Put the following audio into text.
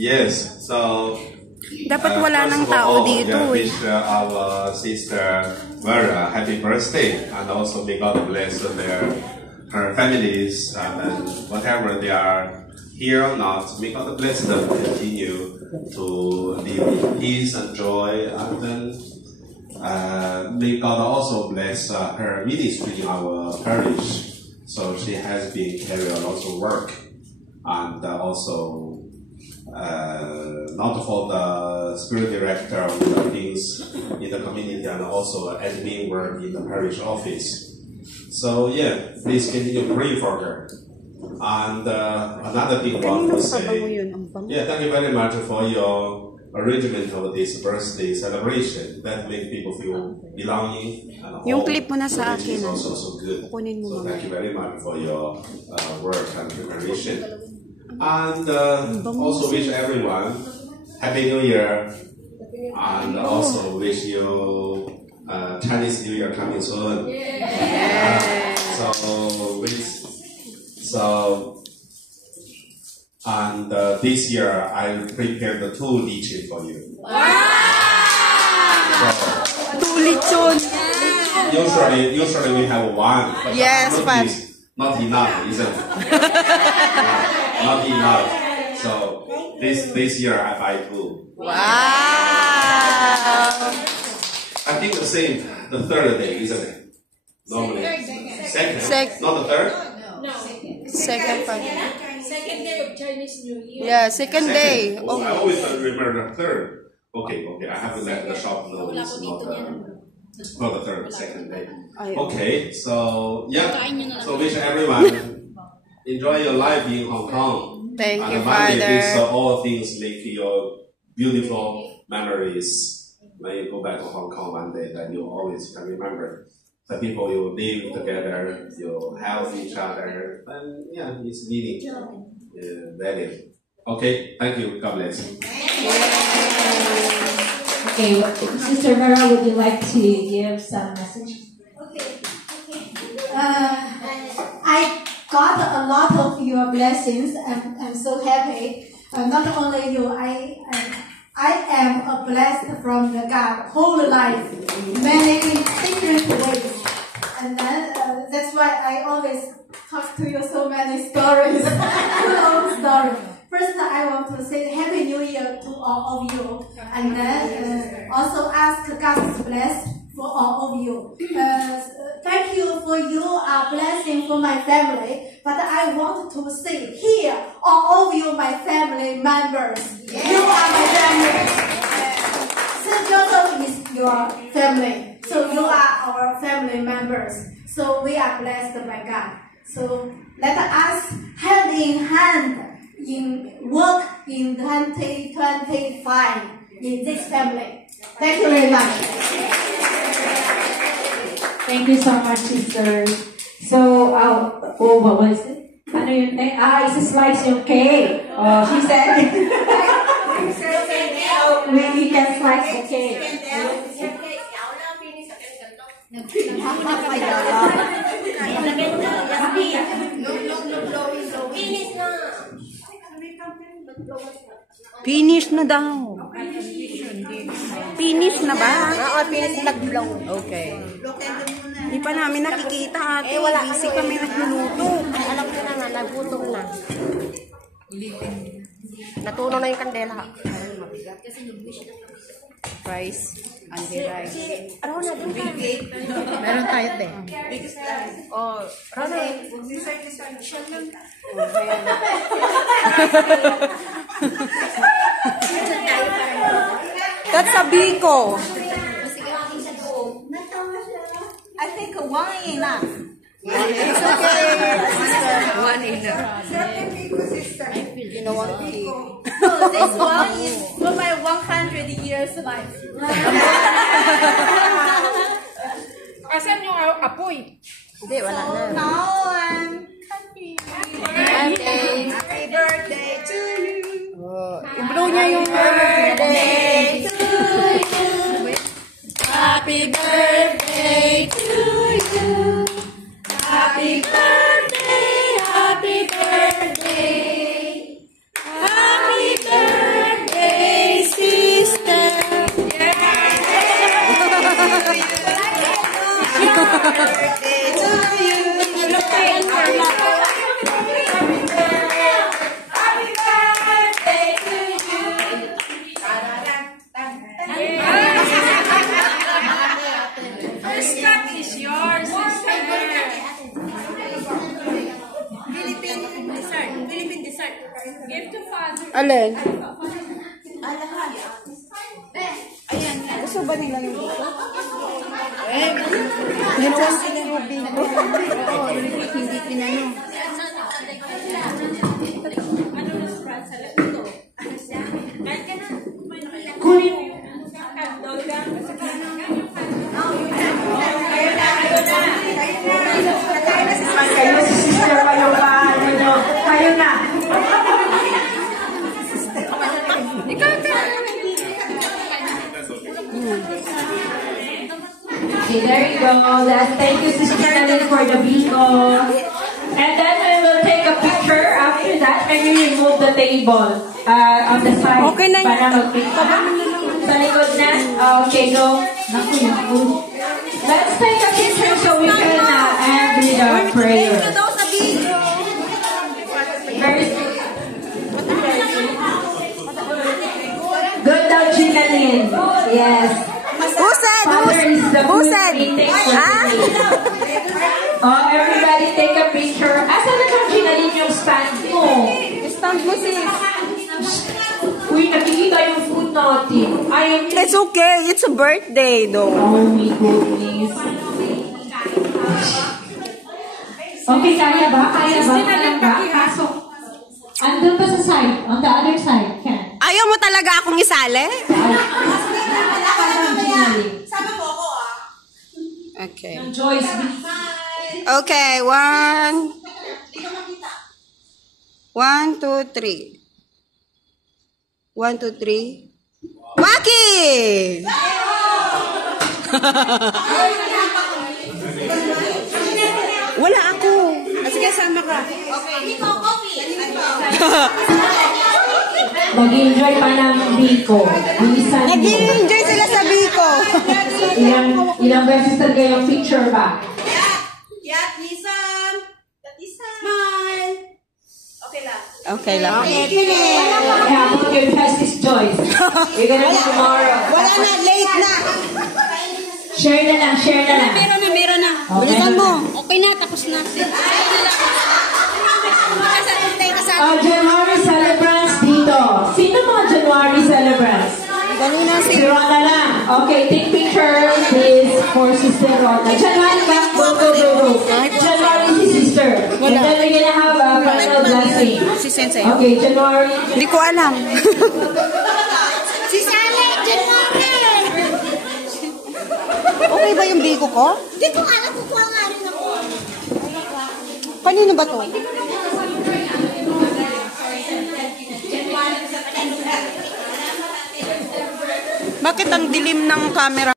Yes, so dapat wala ng tao dito. Wish our sister Vera happy birthday, and also may God bless her families, and whatever they are here or not, may God bless them continue to live in peace and joy, and then may God also bless her ministry in our parish. So she has been carrying on also work, and also not for the spirit director of the things in the community, and also admin work in the parish office. So yeah, please continue to pray for her. And another thing I want to say, yeah, thank you very much for your arrangement of this birthday celebration. That makes people feel belonging and yung clip mo na sa akin. Also so good. So thank you very much for your work and preparation. And also wish everyone Happy New Year, and also wish you Chinese New Year coming soon. And this year I prepared the 2 lechon for you. Two lechon. Usually we have 1, but yes, but not enough, isn't it? Not enough. So this year I buy 2. Wow! I think the same the 3rd day, isn't it? Normally. Second. Not the 3rd? No. Second day of Chinese New Year. Yeah, second day. Oh, I always remember the 3rd. Okay. I have to let the shop know it's not the 3rd, second day. Okay, so yeah. So wish everyone enjoy your life in Hong Kong. Thank you, Father. All things make your beautiful memories. When you go back to Hong Kong one day, that you always can remember the people you live together, you help each other, and yeah, it's meaning value. Okay, thank you. God bless. Okay, Sister Vera, would you like to give some message? Okay. I got a lot of your blessings, and I'm so happy. Not only you, I am a blessed from the God whole life, many different ways, and then that's why I always talk to you so many stories, long story. First, I want to say Happy New Year to all of you, and then also ask God's bless for all of you. Thank you for your blessing for my family, but I want to say here, all of you, my family members, you are my family. St. Joseph is your family, so you are our family members. So we are blessed by God. So let us hand in hand in work in 2025 in this family. Thank you very much. Thank you so much, sister. So, what was it? Ano yun? It's a slice of cake. She said. We can slice the cake. Finish na daw. Finish na ba? Oo, finish nag-blow. Okay. Hindi pa namin nakikita, ate. Busy kami nagluluto. Ay, alam ko na nga, nagutom na. Natuno na yung kandela. Rice. Andy rice. Ano na din? Meron tayo, te. Oh, Rona. That's a biko. I think one enough. It's okay. One enough. You know what? This one is for my 100 years life. Asan yung apoy? Hindi, wala na. Now I'm happy. Happy birthday to you. I-blow niya yung Birthday to you. Happy birthday to you. Happy birthday, happy birthday. Happy birthday. Give to father. Alin? Gusto ba nila yung dito? Ginawa sila yung dito. Oo, hindi pinano. Kunin. Kayo, si sister kayo pa. Kayo na. Okay, there you go. Thank you, Sister Nalin, for the biko. And then we will take a picture after that and we remove the table on the side. Okay na yan. Para mag-picture. Sa likod na. Okay, go. Naku. Let's take a picture so we can end with a prayer. Good daw, Chinalin. Yes. Who said? Who said? Ah? Oh, everybody take a picture. Asan na kang Chinalin yung stand mo? Stand mo sis. Uy, nakikita yung food natin. It's okay. It's a birthday though. Oh my goodness. Okay, kaya ba? Kaya ba? Kaso, andun pa sa side. On the other side. Can. Ayaw mo talaga akong isali? Okay. Joyce. Okay, 1, 2, 3. 1, 2, 3. Waki! Wala ako. Sige, sama ka. Nag-enjoy pa ng biko. Ang isa niyo. Nag-enjoy sila sa biko. Ilang beses talaga yung picture ba? Okay lang. Yeah, put your best is Joyce. You're gonna be tomorrow. Wala na, late na. Share na lang. Meron na. Bilisan mo. Okay na, tapos na. January celebrants dito. Sino mga January celebrants? Si Rona lang. Okay, take picture please for Sister Rona. January back. Go. January si Sister. And then we're gonna have a final blessing. Si Sensei. Okay, January. Hindi ko alam. Si Sally, January! Okay ba yung biko ko? Hindi ko alam, kukuha nga rin ako. Kanino ba to? Bakit ang dilim ng camera?